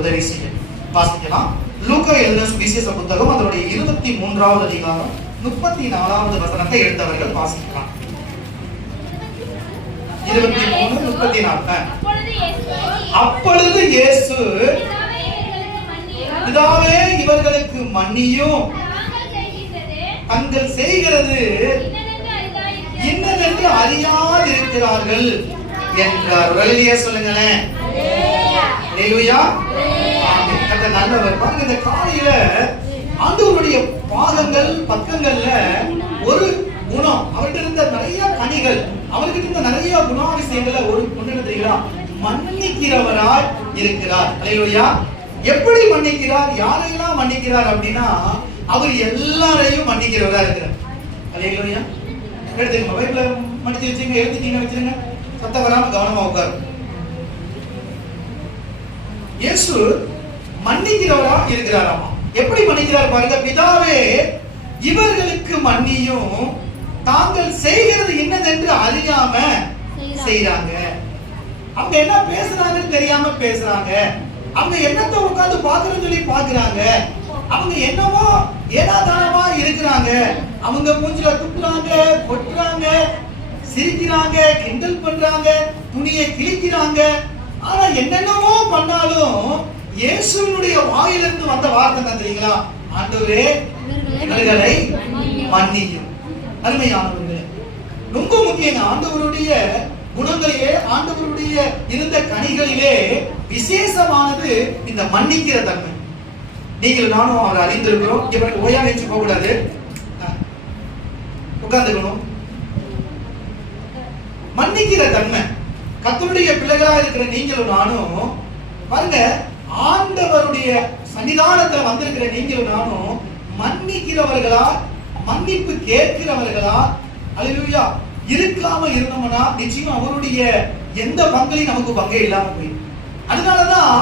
உதவி செய்ய. வாசிக்கலாம். லூக்கா எழுதின சுவிசேஷ புத்தகம் அதனுடைய 23வது அதிகாரம் 34வது வசனத்தை எடுத்தவர்கள் வாசிக்கலாம். 23:34. அப்பொழுது இயேசு, பிதாவே இவர்களுக்கு மன்னியும், தங்கள் செய்கிறது இன்னதென்று அறியாதிருக்கிறார்கள் என்றார். அல்லேலூயா சொல்லுங்களேன். அல்லேலூயா. ஆமென். கர்த்தர் நல்லவர். பாருங்க, இந்த காலையில ஆண்டவருடைய பாதங்கள் பக்கங்கள்ல ஒரு குணம், அவர்கிட்ட இருந்த நிறைய கனிகள், அவர்கிட்ட இருந்த நிறைய குணாதிசயங்கள்ல ஒரு பொண்ணு தெரியுங்களா, மன்னிக்கிறவராய் இருக்கிறார். அல்லேலூயா. எப்படி மன்னிக்கிறார், யாரையெல்லாம் மன்னிக்கிறார் அப்படின்னா, அவர் எல்லாரையும் மன்னிக்கிறவரா இருக்கிறார். அல்லேலூயா. எடுத்துங்க, பைபிள மடிச்சு வச்சுங்க, எழுதிட்டீங்க வச்சிருங்க, சத்தம் வராம கவனமா உட்காரு. இயேசு மன்னிக்கிறவரா இருக்கிறாராமா. எப்படி மன்னிக்கிறார் பாருங்க. பிதாவே இவர்களுக்கு மன்னியும், தாங்கள் செய்கிறது என்னதென்று அறியாம செய்றாங்க. அவங்க என்ன பேசுறாங்கன்னு தெரியாம பேசுறாங்க. அவங்க என்னத்தை உட்கார்ந்து பாக்குறேன்னு சொல்லி பாக்குறாங்க. அவங்க என்னமோ ஏதாதானமா இருக்கிறாங்க. அவங்க மூஞ்சில துப்புறாங்க, கொட்டுறாங்க, சிரிக்கிறாங்க, கிண்டல் பண்றாங்க, துணியை கிழிக்கிறாங்க. ஆனா என்னென்னமோ பண்ணாலும் இயேசுவினுடைய வாயிலிருந்து வந்த வார்த்தை என்ன தெரியுங்களா? ஆண்டவரே இவர்களை மன்னியும். அருமையானவர்களே, ரொம்ப முக்கியம். ஆண்டவருடைய குணங்களிலே, ஆண்டவருடைய இருந்த கனிகளிலே விசேஷமானது இந்த மன்னிக்கிற தன்மை. நீங்கள் நானும் அவரை அறிந்திருக்கிறோம். இவருக்கு ஓயா வச்சு போக கூடாது, உட்கார்ந்துக்கணும். மன்னிக்கிற தன்மை. கர்த்தருடைய பிள்ளைகளா இருக்கிற நீங்களும் நானும் பாருங்க, ஆண்டவருடைய சன்னிதானத்துல வந்திருக்கிற நீங்களும் நானும் மன்னிக்கிறவர்களா, மன்னிப்பு கேட்கிறவர்களா அல்லேலூயா இருக்காம இருந்தோம்னா நிச்சயமா அவருடைய எந்த பங்கையும் நமக்கு பங்கே இல்லாம போய். அதனாலதான்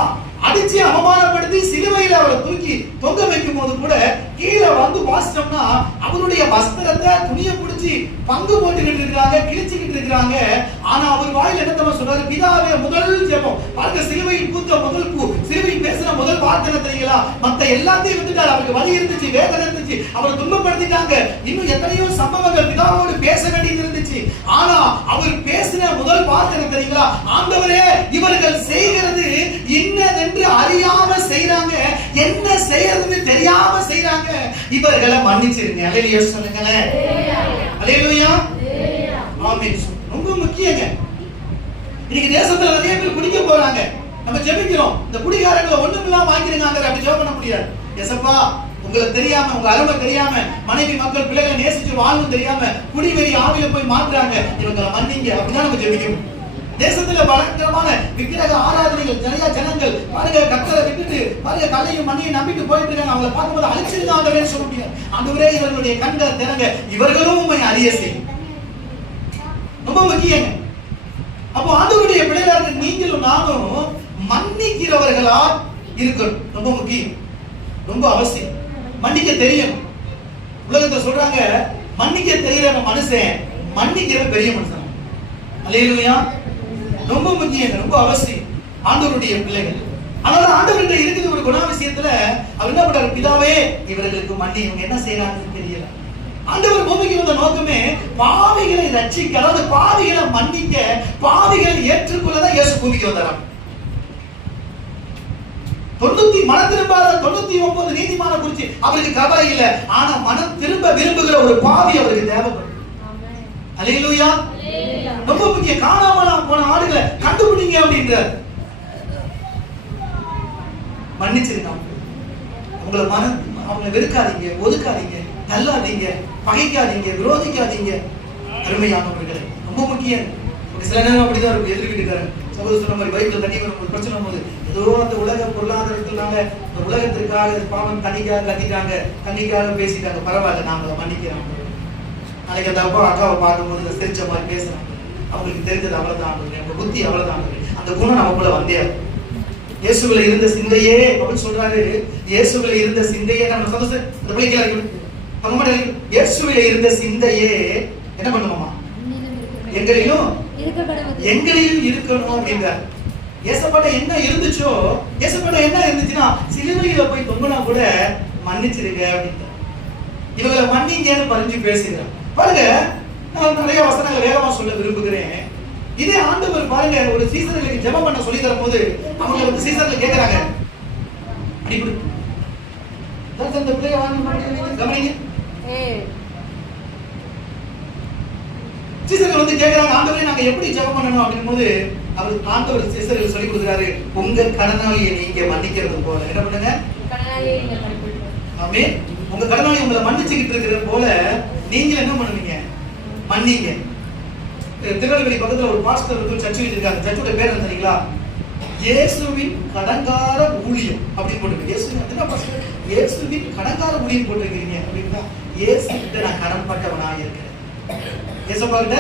அடிச்சு அவமானப்படுத்தி சிலுவையில அவரை தூக்கி தொங்க வைக்கும் போது கூட கீழே வந்து வாசிச்சோம்னா அவருடைய வஸ்திரத்தை துணியை பிடிச்சி பங்கு போட்டுக்கிட்டு இருக்காங்க, கிழிச்சுக்கிட்டு இருக்காங்க. ஆனா அவர் வாயில என்ன சொல்றாரு? பிதாவே, முதல் ஜெபம் பாருங்க, சிலுவையில் பூத்த முதல் பூ, சிலுவையில் பேசுற முதல் வார்த்தை தெரியுங்களா? மத்த எல்லாத்தையும் விட்டுட்டாரு. அவருக்கு வலி இருந்துச்சு, வேதனை இருந்துச்சு, அவரை துன்பப்படுத்திட்டாங்க. இன்னும் எத்தனையோ சம்பவங்கள் பிதாவோடு பேச வேண்டியது இருந்துச்சு. ஆனா அவர் பேசின முதல் வார்த்தை தெரியுங்களா? ஆண்டவரே இவர்கள் செய்கிறது இன்னதென்று அறியாம செய்றாங்க, என்ன செய்யறதுன்னு தெரியாம செய்றாங்க, இவர்களை மன்னிச்சிருங்க. அல்லேலூயா சொல்லுங்களேன். அல்லேலூயா. ஆமென். ரொம்ப முக்கியங்க. இன்னைக்கு தேசத்துல நிறைய பேர் குடிக்க போறாங்க. நம்ம ஜெபிக்கிறோம், இந்த குடிகாரங்களை ஒண்ணுமில்லாம ஆக்கிருங்க. அப்படி ஜெபம் பண்ண முடியாது. ஏசப்பா, உங்களுக்கு தெரியாம, உங்க அருமை தெரியாம, மனைவி மக்கள் பிள்ளைகளை நேசிச்சு வாழணும் தெரியாம குடிவெறி ஆவியில போய் மாத்துறாங்க, இவங்களை மன்னிங்க. அப்படிதான் நம்ம ஜெபிக்கணும். தேசத்துல பயங்கரமான விக்கிரக ஆராதனைகள், நிறைய ஜனங்கள் பாருங்க கர்த்தரை விட்டுட்டு பாருங்க கல்லையும் மண்ணையும் நம்பிட்டு போயிட்டு இருக்காங்க. அவங்களை பார்க்கும்போது அழிச்சிருந்தா ஆண்டவரே சொல்ல முடியாது. ஆண்டவரே இவர்களுடைய கண்களை திறங்க, இவர்களும் உம்மை அறிய செய்யும். ரொம்ப முக்கியங்க. அப்போ ஆண்டவருடைய பிள்ளைகளாக நீங்களும் நானும் மன்னிக்கிறவர்களா இருக்கணும். ரொம்ப முக்கியம், ரொம்ப அவசியம். மன்னிக்க தெரியும். உலகத்துல சொல்றாங்க, மன்னிக்க தெரியற மனுஷன் மன்னிக்கிற பெரிய மனுஷன். அல்லேலூயா. ரொம்ப முக்கியம், ரொம்ப அவசியம் ஆண்டவருடைய பிள்ளைகள். அதனால ஆண்டவர்கிட்ட இருக்குது ஒரு குணாதிசயத்துல அவர் என்ன பண்றாரு? பிதாவே இவர்களுக்கு மன்னி. இவங்க என்ன செய்யறாங்கன்னு தெரியல. ஆண்டவர் பூமிக்கு வந்த நோக்கமே பாவிகளை ரட்சிக்க, அதாவது பாவிகளை மன்னிக்க, பாவிகளை ஏற்றுக்கொள்ளதான் இயேசு பூமிக்கு வந்தாராம். மனம் திரும்பாத 99 நீதிமான குறிச்சு அவருக்கு கவலை இல்ல. ஆனா மனம் திரும்ப விரும்புகிற ஒரு பாவி அவருக்கு தேவைப்படும். அல்லேலூயா. ரொம்ப முக்கியம். காணாம போன ஆடுகளை கண்டுபிடிங்க அப்படின்றார். மன்னிச்சிருங்க. உங்களை அவங்களை வெறுக்காதீங்க, ஒதுக்காதீங்க, தள்ளாதீங்க, பகைக்காதீங்க, விரோதிக்காதீங்க. அருமையானவர்களே, ரொம்ப முக்கியம். சில நேரம் அப்படிதான் இருக்கும். எதிர் வீட்டுக்காரன் சகோதரர் சொன்ன மாதிரி வயிற்றுல தண்ணி வரும் பிரச்சனை போது ஏதோ அந்த உலக பொருளாதாரத்தினால இந்த உலகத்திற்காக பாவம் தண்ணிக்காக கத்திட்டாங்க, தண்ணிக்காக பேசிட்டாங்க. பரவாயில்ல, நாங்க மன்னிக்கிறோம். நாளைக்கு அந்த அப்பா அக்காவை பார்க்கும்போது சிரிச்ச மாதிரி பேசுறாங்க. அவங்களுக்கு தெரிஞ்சது அவ்வளவுதான், அவங்க புத்தி அவ்வளவுதான். அந்த குணம் நமக்குள்ள வந்தே. இயேசுவில இருந்த சிந்தையே அப்படின்னு சொல்றாரு. இயேசுவில இருந்த சிந்தையே நம்ம சந்தோஷம். அந்த பிள்ளைக்கு இயேசுவில இருந்த சிந்தையே என்ன பண்ணுவோமா? எங்களிலும் இருக்கணும் அப்படின்றார். ஏசப்பட்ட என்ன இருந்துச்சோ, ஏசப்பட்ட என்ன சிலுவையில போய் தொங்குனா கூட மன்னிச்சிருங்க அப்படின்னு இவங்களை மன்னிங்கன்னு பறிஞ்சு பேசுகிறார். பாருங்க, நான் நிறைய வசனங்களை வேகமா சொல்ல விரும்புகிறேன். இதே ஆண்டவர் பாருங்க ஒரு சீசர்களுக்கு ஜெபம் பண்ண சொல்லி தரும் போது அவங்க வந்து சீசர்கள் கேட்கிறாங்க, அடிப்படி அந்த பிள்ளைய வாங்கி கவனிங்க. சீசர்கள் வந்து கேட்கிறாங்க, ஆண்டவரே நாங்க எப்படி ஜெபம் பண்ணணும் அப்படின் போது அவர் ஆண்டவர் சீசர்களுக்கு சொல்லி கொடுக்குறாரு, உங்க கடனாளியை நீங்க மன்னிக்கிறது போல என்ன பண்ணுங்க, ஆமென், உங்க கடனாளி உங்களை மன்னிச்சுக்கிட்டு இருக்கிற போல நீங்க என்ன பண்ணுவீங்க, மன்னிங்க. திருநெல்வேலி பக்கத்துல ஒரு பாஸ்டர் வந்து சர்ச் வச்சிருக்காங்க. சர்ச்சோட பேர் என்ன தெரியுங்களா? இயேசுவின் கடங்கார ஊழியம் அப்படின்னு போட்டுருக்கு. இயேசுவின் கடங்கார ஊழியம் போட்டிருக்கீங்க அப்படின்னா இயேசு கிட்ட நான் கடன்பட்டவனா இருக்கிறேன். இயேசுப்பா கிட்ட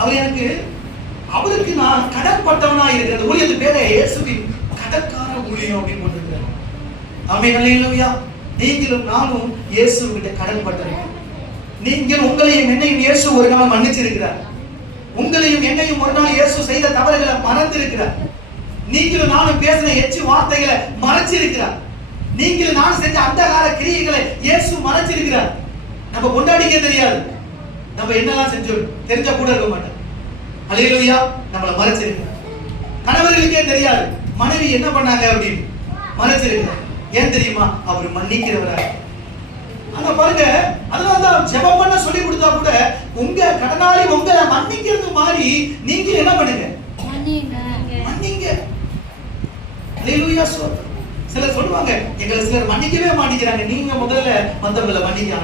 அவர் எனக்கு அவருக்கு நான் கடன்பட்டவனா இருக்கிறேன். அந்த ஊழியத்துக்கு பேரே இயேசுவின் கடங்கார ஊழியம் அப்படின்னு போட்டிருக்கிறார். ஆமென், அல்லேலூயா. நீங்களும் நானும் இயேசு கிட்ட கடன்பட்டவன். நீங்கள் உங்களையும் என்னையும் இயேசு ஒரு நாள் மன்னிச்சிருக்கிறார். உங்களையும் என்னையும் ஒரு நாள் இயேசு செய்த தவறுகளை மறந்திருக்கிறார். நீங்களும் நானும் பேசின எச்சி வார்த்தைகளை மறைச்சிருக்கிறார். நீங்களும் நான் செஞ்ச அந்த கால கிரியைகளை இயேசு மறைச்சிருக்கிறார். நம்ம கொண்டாடிக்க தெரியாது, நம்ம என்னெல்லாம் செஞ்சோம் தெரிஞ்சா கூட இருக்க மாட்டோம். அல்லேலூயா. நம்மள மறைச்சிருக்கிறார். கணவர்களுக்கே தெரியாது மனைவி என்ன பண்ணாங்க அப்படின்னு மறைச்சிருக்கிறார். ஏன் தெரியுமா? அவர் மன்னிக்கிறவரா. ஆனா பாருங்க, அதனாலதான் ஜெபம் பண்ண சொல்லி கொடுத்தா கூட உங்க கடனாளி உங்களை மன்னிக்கிறது மாதிரி நீங்க என்ன பண்ணுங்க, மன்னிங்க. அல்லேலூயா. சிலர் சொல்லுவாங்க, எங்களை சிலர் மன்னிக்கவே மாட்டேங்கிறாங்க. நீங்க முதல்ல மத்தவங்களை மன்னிக்க